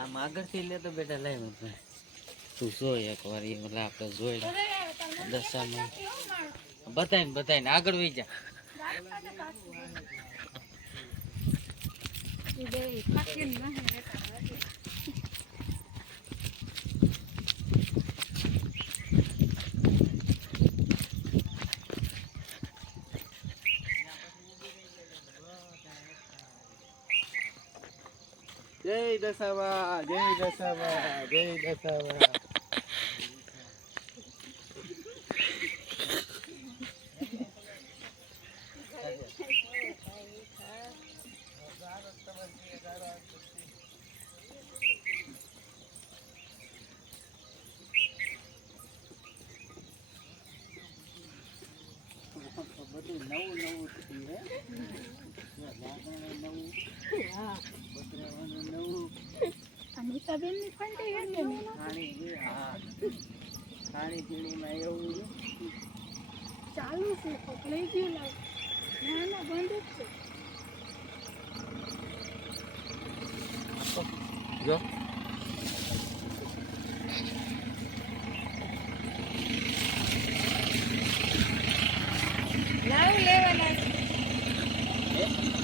આમ આગળથી લે તો બેટા લઈ તું જોઈ એક વાર એટલે આપણે જોઈ દશામાં બતાવીને આગળ વહી જા. જય દશામાં, જય દશામાં, જય દશામાં. બધું નવું નવું થયું હે. નવું અનિતાબેન ની ફંટી હે ને ખાણી પીણીમાં એવું ચાલુ છે લઈ ગયું લાવ ના બંધ જ છે જો લાવ લેવાના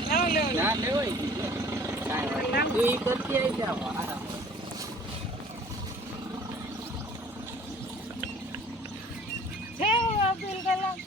લાવ લેવાના ના લેવાય તું ઈ કરતી આવી જાવ આરામ. હે અબ્દુલ કલામ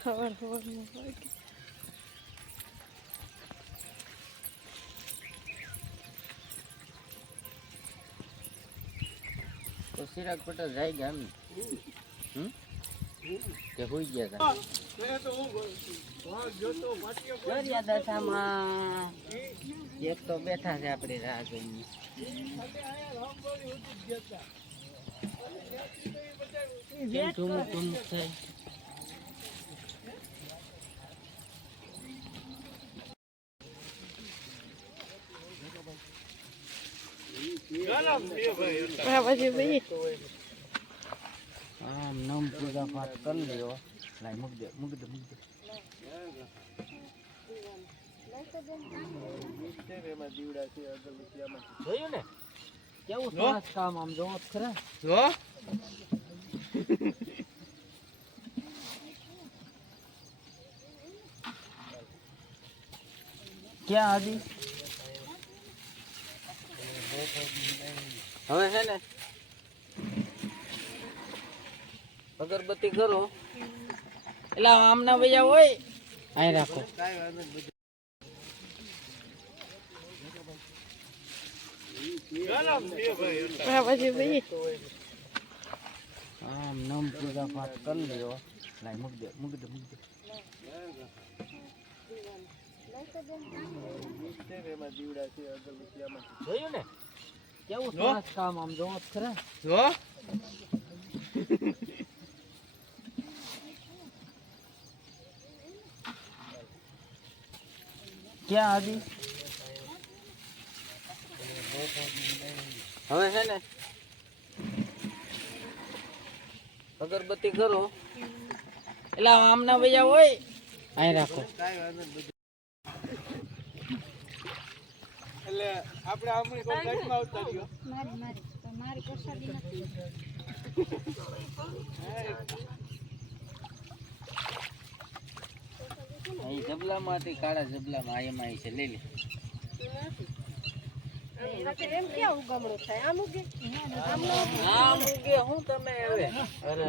ખબર તો ચિરાગ પટેલ જાય ગયા એમ કે હોઈ ગયા હતા દશામાં એક તો બેઠા છે આપણે રાહ જોઈને. કેમ ઠુમુક થાય આમ નમ પૂજા પાઠ કરી લ્યો. લાઈ મૂક દે જોયું ને કેવું સરસ કામ આમ જોવો ખરા જો ક્યાં આદિ હવે છે ને અગરબત્તી કરો એટલે આમના વૈયા હોય અહીં રાખો. આમ નમ પૂજા પાઠ કરી લ્યો. લાઈ મૂક દે જોયું ને કેવું સરસ કામ આમ જોવો ખરા જો ક્યાં આદિ હવે છે ને અગરબત્તી કરો એટલે આમના વૈયા હોય અહીં રાખો. એટલે આપણે આમણી કોઈ ગાડીમાં આવતા રહ્યો મારી પ્રસાદી નથી અહીં જબલામાંથી કાળા જબલામાં એમાં છે લઈ લે એમ ક્યાં ઉગમણું થાય આમ ઉગે આમ ઉગે હું તમે હવે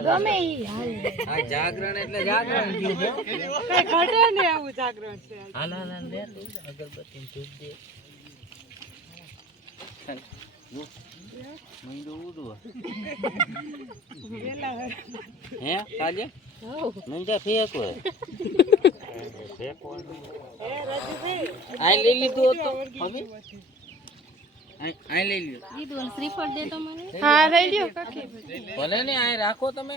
ગમે ઈ હાલ આ જાગરણ એટલે જાગરણ ગયું હો. કઈ ઘટે ને આવું જાગરણ છે હાલ હાલ હાલ લે અગરબત્તી ધૂપ દે ચાલ જો મહિનો ઉડવા હે કાજે મંજા ફેંકો આ લઈ લીધું તો હવે આ લઈ લ્યો દીધું શ્રીફળ દે તો મને હા લઈ લ્યો કાકી ભલે ને આ રાખો તમે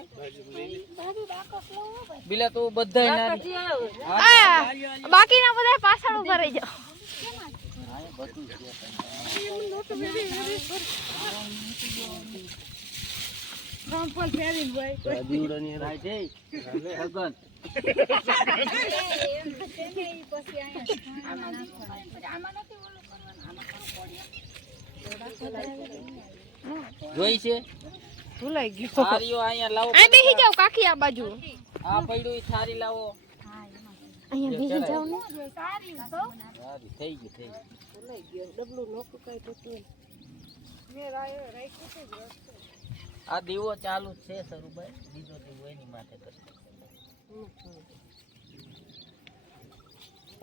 બીલા તો બધા બાકીના બધા પાછળ ઉભા રહી જાઓ સંપલ ફેરીને ભાઈ દીવડાની રાઈ જઈ સગન જોઈ છે ભૂલાઈ ગયો થારીઓ અહીંયા લાવો આ બેસી જાવ કાકી આ બાજુ આ પડ્યું ઈ થારી લાવો અહીંયા બેસી જાવ ને સારી થઈ ગયું ભૂલાઈ ગયો ડબલું નોખું કઈ થતું મે રાખ્યું છે આ દીવો ચાલુ છે સરુભાઈ બીજો દીવો એની માટે કરશે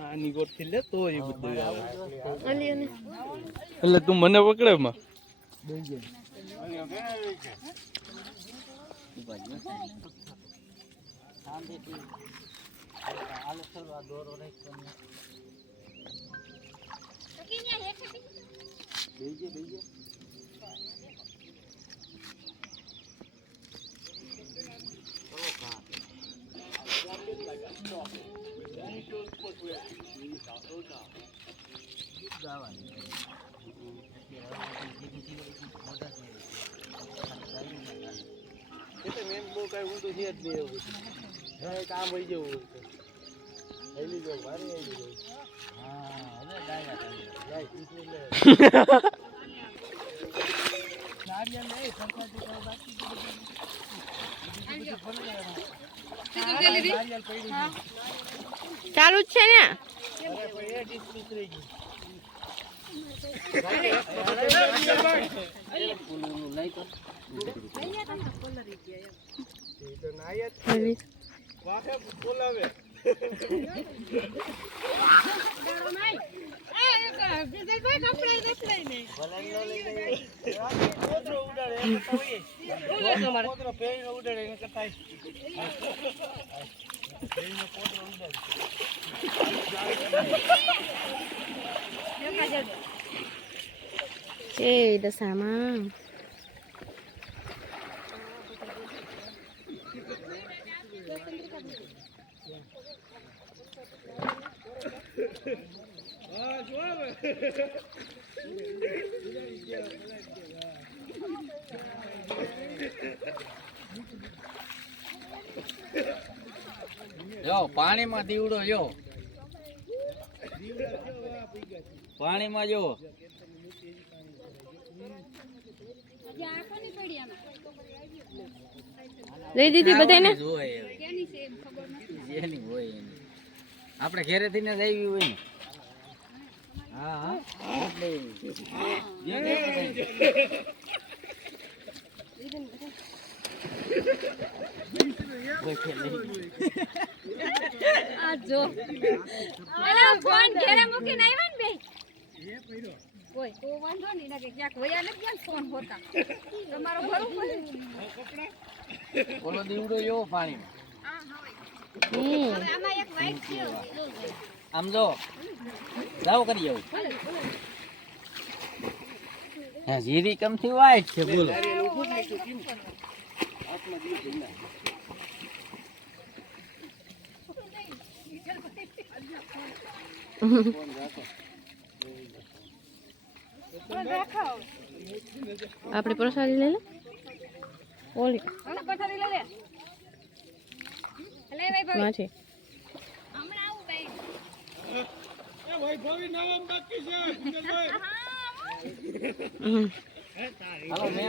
આની ગોઠી લે તો એ બધું આવે અલી ને એટલે તું મને પકડે માં શાંતિથી હાલો ચલો આ દોરો રાખો બેજે બેજે મેં બહુ કઈ ઊંધું છે જ નહીં એવું હા કામ હોય જવું આવી જાવ ભારે આવી જાવ હા હવે ડાયા લાઈ કીધું લે નારિયેળ નહીં સંસારથી કોઈ બાકી નારિયેળ પડી ગયું ચાલુ જ છે ને અરે કોઈ એ ડિસ્પ્લે રહી ગયું લઈ તો એ તો નાયત વાહે બોલાવે કોદરો ઉડાડે એમ કરતા કોદરો પેઈનો ઉડાડે એને કરતા પેઈનો કોદરો ઉડાડે એ દશામાં હા જો હવે જો પાણીમાં દીવડો જો પાણીમાં જો લઈ દીધી બધાને જેની હોય એની આપણે ઘરેથી ને જ આવી હોય ને હા હા એટલે આ જો અલા ફોન ઘરે મૂકીને આવ્યા ને બે એ પડ્યો કોઈ તો વાંધો નહીં ના કે ક્યાંક વયા નથી ગયા ફોન હોતા તમારો ભરું પડે ઓલો દીવડો જો પાણીમાં આમાં એક વાઈટ છે આમ જો જાવ કરી આવું હા જીરી કમથી વાઈટ છે બોલો આપણે પ્રસાદી લઈ લે ઓલી પ્રસાદી લઈ લે લે ભાઈ માથે હમણાં આવું ભાઈ એ ભાઈ ભાવી નામ બાકી છે ગુંજલભાઈ હાલો મેં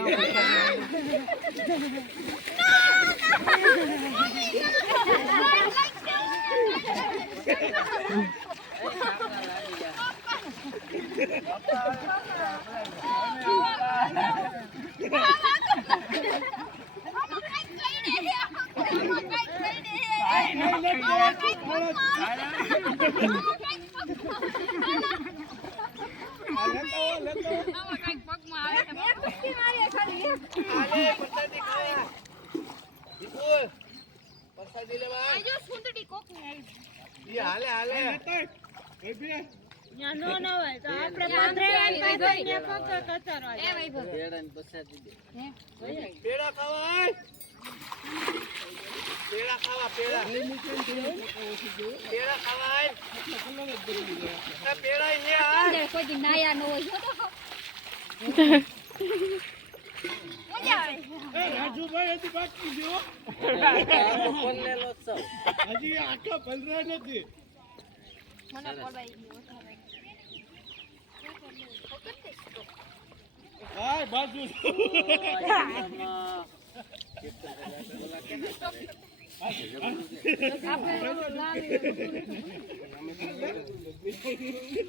પરસાદી લેવા ઈ હાલે હાલે પેડાને પસાડી દે. પેડા ખાવા પેડા ખાવા પેડા પેડા ખાવા પેડા હે આ કોઈ દી નાયા ન હોય મજા આવે રાજુભાઈ હજી બાકી જો ફોન લેલો છો. હજી આખા પલરા નથી મને પડવાઈ ગયો હાય બાજુ આપણે